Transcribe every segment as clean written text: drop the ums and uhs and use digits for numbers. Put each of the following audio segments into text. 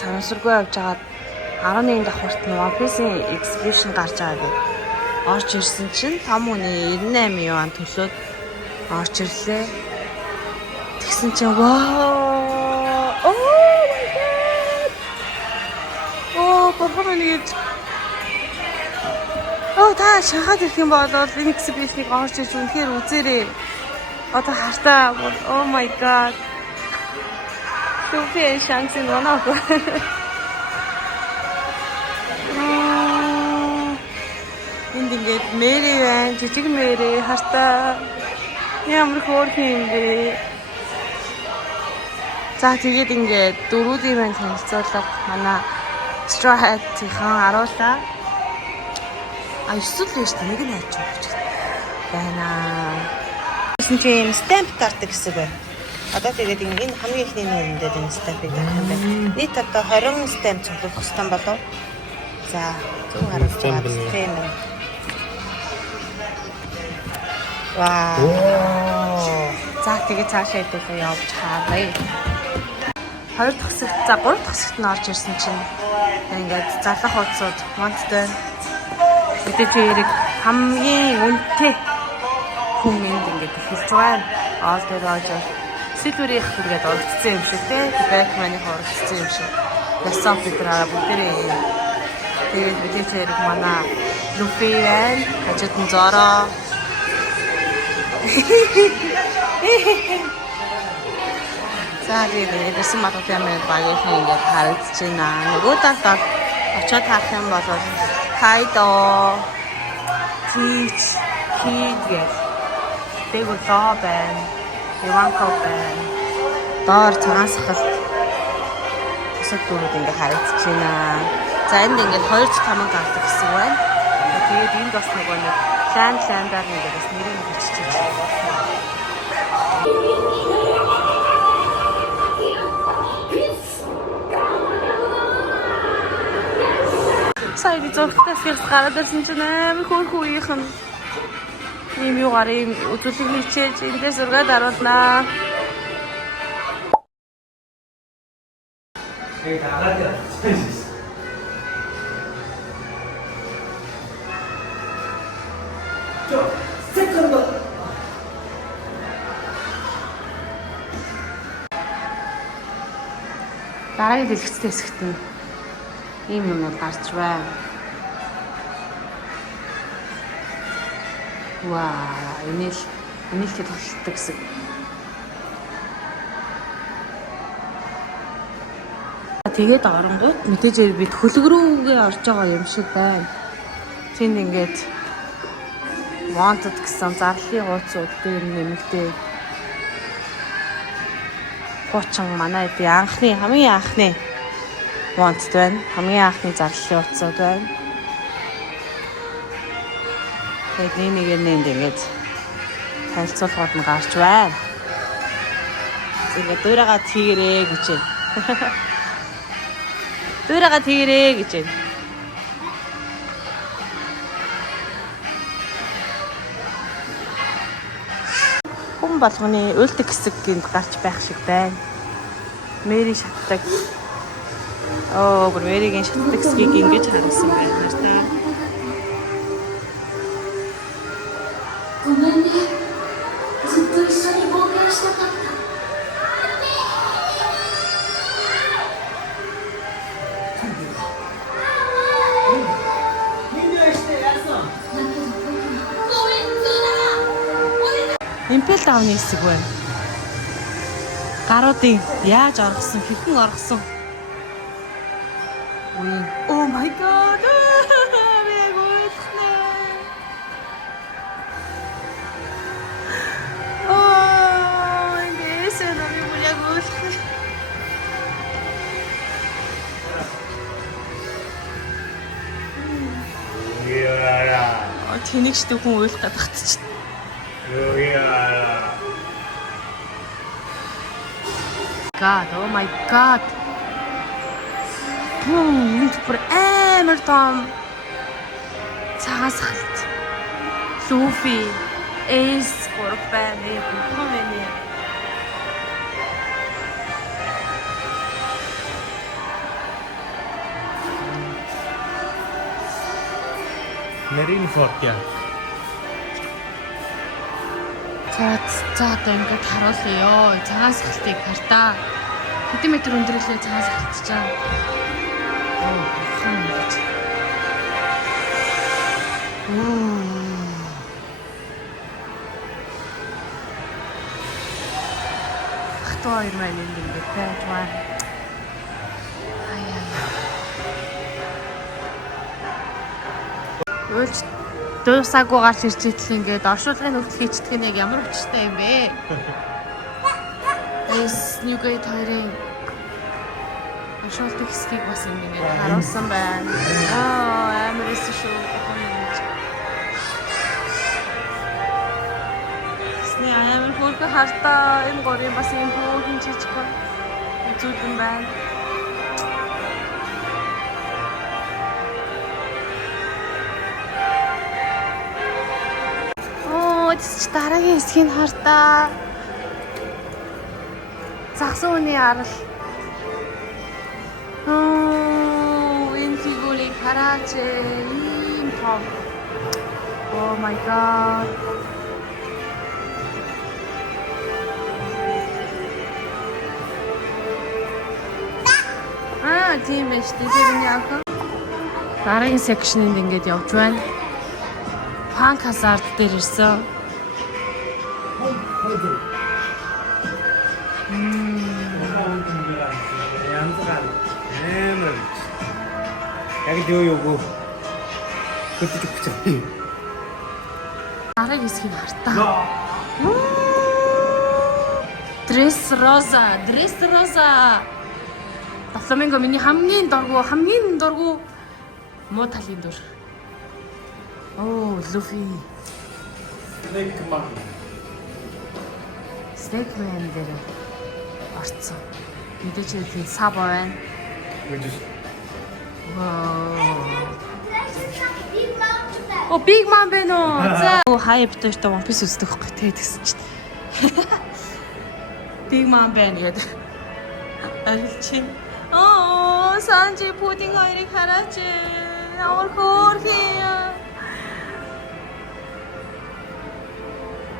санамсаргүй явж хагаад 11 давхарт нь One Piece-ийн exhibition гарч байгаа гэдэг. Орж ирсэн чинь 5 хүний 98 юан төлөөд орж ирлээ. Тэгсэн чинь вау! Oh my god! Oh, бохомныг. Oh, та шахаад ирэх юм бол энэ exhibition-ыг орж иж үнэхээр үзээрэй. Одоо хартаа. Oh my god. Шүфээ шансин оноо. Энд ингээд мэри байна, жижиг мэри хартаа. Ямар хөөрхөн юм бэ? За тэгээд ингээд дөрүүдийн маань танилцуулга манай Straw Hat-ийн аруулаа. Эсвэл биш нэг нь хайж байна. Гэсэн чинь stamp гардаг гэсэн бай. Одоо тэгээд энэ хамгийн ихний нүүрэн дээр энэ stamp-ыг гаргах юм байна. Нийт одоо 20 stamp цуглах хэвээр болов. За, зөв харуулж байгаа тийм ээ. Вау. За тэгээд цаашаа идэвхтэй явж хааръя. 2 дахь хэсэгт, за 3 дахь хэсэгт нь орж ирсэн чинь ингээд зарлах хуудсууд монттой. Мэдээж хэрэг хамгийн үнэтэй хүн энд ингээд хэлж байгаа. Оол дээр очоо Silver-ийн хүргээд оролцсон юм шиг те. Batman-ийн оролцсон юм шиг. Ясан бидраа бүгдээ. Тэгээд мэдээж хэрэг манай Luffy байна. Хажууд нь Zoro. За тэгээд ирсэн матуудын маань багийнхан ингээд харагдаж байна. Нөгөө талд очоод харах юм бол Kaido, Teach, Kid гэх дээгүүр доо байна. Ivanko байна. Доор цагаансахал өсөд дөрүүд ингээд харагдаж байна. За энд ингээд 2-5 гардаг гэсэн байна. Тэгээд энд бас нөгөө нэг ландаар ингээд бас нэрийг бичиж байна. Сайн зөвхөн хэрэг гараад ирсэн чинь амар хөөрхөн үеийнхэн ийм юу гараа ийм үзүүлэг хийчээж эндээ зургаад аруулнаа. Тэгээд агаад явчихсан. Дараагийн дэлгэцтэй хэсэгт нь ийм юмуд гарч байна. Ваа, энэ л хэлэлцдэг гэсэн. Тэгээд оронгууд мэдээж бид хөлөг рүүгээ орж байгаа юм шиг байна. Тэнд ингээд wanted гэсэн зарлалын хуудсууд дээр нэмэгдээ. Хуучин манай хамгийн анхны wanted байна. Хамгийн анхны зарлалын хуудсууд байна. Тэгээд нэнд ингээд танилцуулгууд нь гарч байна. Тэгээд дуураага тэгэрээ гэж байна. Дуураага тэгэрээ гэж байна. Хүн болгоны уйлдаг хэсэг гинт гарч байх шиг байна. Мэри шатдаг. Бүр Мэригийн шатдаг хэсгийг ингэж харуулсан байна та. ごめんね。ずっと一緒に冒険したかった。Импел даавны хэсэг байна. Гаруудын яаж оргосон, хэрхэн оргосон. Oh my god. Тэнийг ч хүн уйлах гэдэг чинь. God, oh my god. Энд бүр амар том цагаас халт. Luffy, Ace гурав байна. Бүхэн байна. Marineford яа. За одоо ингээд харуулъя. Цагаан сахалтыг хартаа. Хэдэн метр өндөрлөө цагаан сахалт чаа. Хан гэж. Хатаа юм аа ингээд байж байна. Өөлч дуусаагүй гарч ирж итэл ингээд оршуулгын хөвгөл хийчихдэг нь яг ямар хүчтэй юм бэ? Ньюгейт хоёрын оршуулдаг хэсгийг бас ингээд харуулсан байна. Амар эсэ шүү. Сний амар хөөрхөн хартаа энэ горын бас юм хөөрхөн жижиг зүйл юм байна. Тэс дараагийн хэсгийг хартаа. Загсан үний арал. Энэ фигурыг хараач. Ийм том. Oh my god. Тийм байж дээ. Тэр яг. Дараагийн секшнд ингээд явж байна. Панк хазард дээр ирсэн. Яг юу хөтөж өгч. Арай хэсгийг хартаа. Dress Rosa. Фламинго миний хамгийн дургу муу талын дүр. Luffy. Snake-Man дээр орцсон. Мэдээж тийм саб байна. Big Mom бэ нөө. За хаяа бит өөртөө One Piece үздэг хөхгүй те гэсэн чинь. Big Mom байна гэдэг. Алчин. Санжи пудинг хоёрыг хараач. Ямар хөөрхий.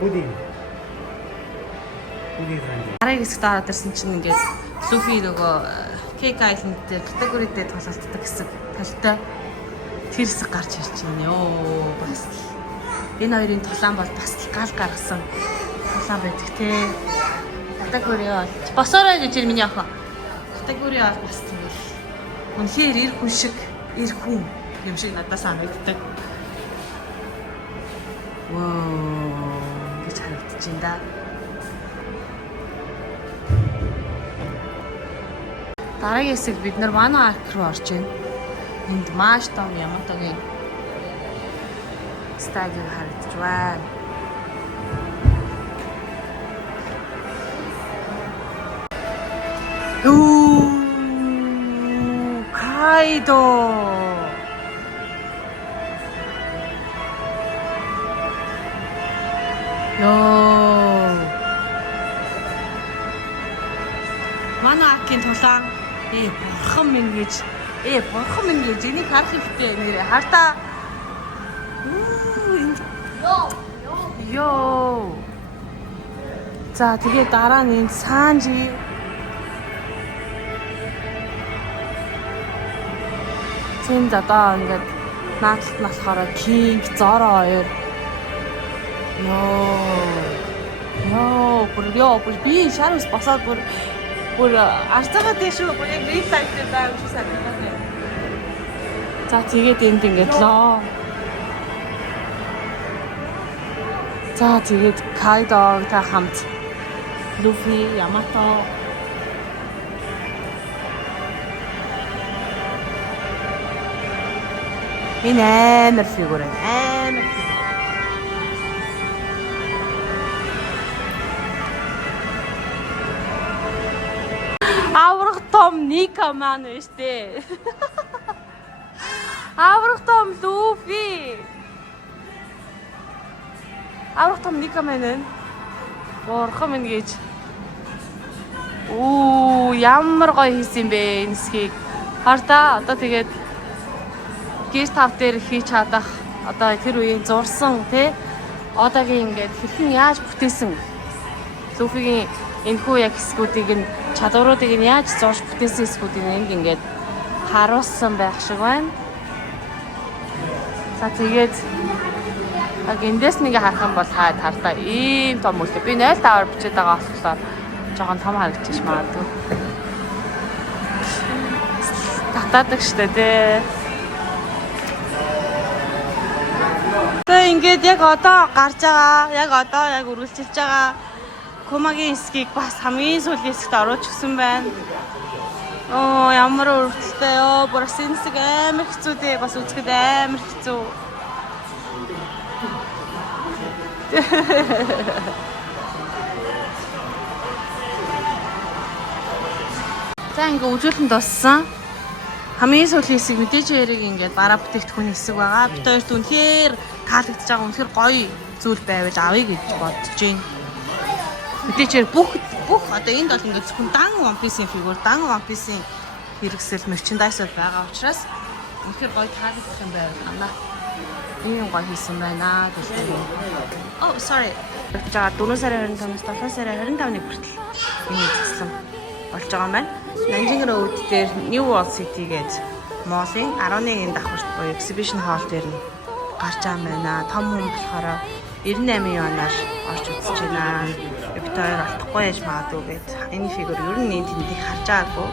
Пудинг. Арай хэсэг дараад ирсэн чинь ингээд Luffy нөгөө Cake Island дээр категори дээр тулалддаг хэсэг талтай тэр хэсэг гарч ирж байна. Бас энэ хоёрын тулаан бол бас гал гаргасан тулаан байдаг те. Категори босоорой гэж миний ах. Категори бас тэгэл үнэхээр эр хүн шиг эр хүн юм шиг надад санагддаг. Гэж харагдаж байна да. Дараагийн хэсэг бид нар манай арк руу орж байна. Энд маш том Яматогийн стагийг харагдаж байна. Кайдо. Манай аркийн тулаан бурхан минь гэж энийг харах хэрэгтэй нэрээ хартаа. Йоо. За тэгээ дараа нь энэ Санжи. Зин задаа ингээд наадлт нь болохоор Кинг, Зоро хоёр. Йоо, би шарус босоод бүр арцагаа дэшүү бүр яг real life дээр байгаа юм шиг санагдав. За тэгээд энд ингээд лоо. За тэгээд Кайдотой хамт Luffy, Yamato энэ амар фигур амар. Аврах том Ника маань биш дээ. Аврах том Luffy. Аврах том Ника маань. Борхон минь гэж. Ямар гоё хийсэн бэ энэ хэсгийг. Хартаа одоо тэгээд гэр тав дээр хийж чадах одоо тэр үеийн зурсан тий одоогийн ингээд хэрхэн яаж бүтээсэн Луфигийн энэхүү яг хэсгүүдийг нь чадваруудыг нь яаж зурж бүтээсэн хэсгүүдийг ингээд харуулсан байх шиг байна. За тэгээд яг эндээс нэг харах юм бол хартаа ийм том үлдээ. Би 0.5-аар бичээд байгаа болохоор жоохон том харагдчих магадгүй. Татаадаг штэ тий. Тэгээ ингээд яг одоо гарч байгаа, яг үргэлжилж байгаа Кумагийн хэсгийг бас хамгийн сүүлийн хэсэгт оруулж өгсөн байна. Оо ямар өрөвдөлтэй ёо, бүр сэнсэг амар хэцүү дээ, бас үзэхэд амар хэцүү. За ингээ үзүүлэн дууссан. Хамгийн сүүлийн хэсэг мэдээж яриг ингээд бараа бүтээгдэхүүний хэсэг байгаа. Бид хоёрт үнэхээр таалагдж байгаа, үнэхээр гоё зүйл байвал авъя гэж бодож байна. Мэдээж бүх одоо энд бол ингээд зөвхөн дан One Piece-ийн фигур, дан One Piece-ийн хэрэгсэл мерчендайз байгаа учраас үнэхээр гоё таалагдах юм байвал ханаа. Ийм гоё хийсэн байна гэж байна. Oh, sorry. За 4 сарын 25-наас 7 сарын 25-ны хүртэл энэ хэсэг болж байгаа юм байна. Nanjing Road дээр New World City гэж молын 11-ийн давхарт буюу exhibition hall дээр нь гарч байгаа юм байна. Том хүн болохоор 98 оноор орж үзэж байна. Бид хоёр алдахгүй яж магадгүй гэж энэ фигур ер нь энэ тэндийг харж байгаагүй.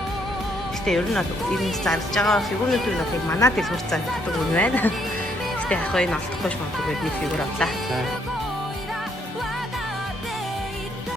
Гэтэ ер нь энэ зарлж байгаа фигурнуудыг нэг манад дэлгүүр зардаг юм байна. Гэтэ яг энэ алдахгүй ш магадгүй гэж нэг фигур авлаа.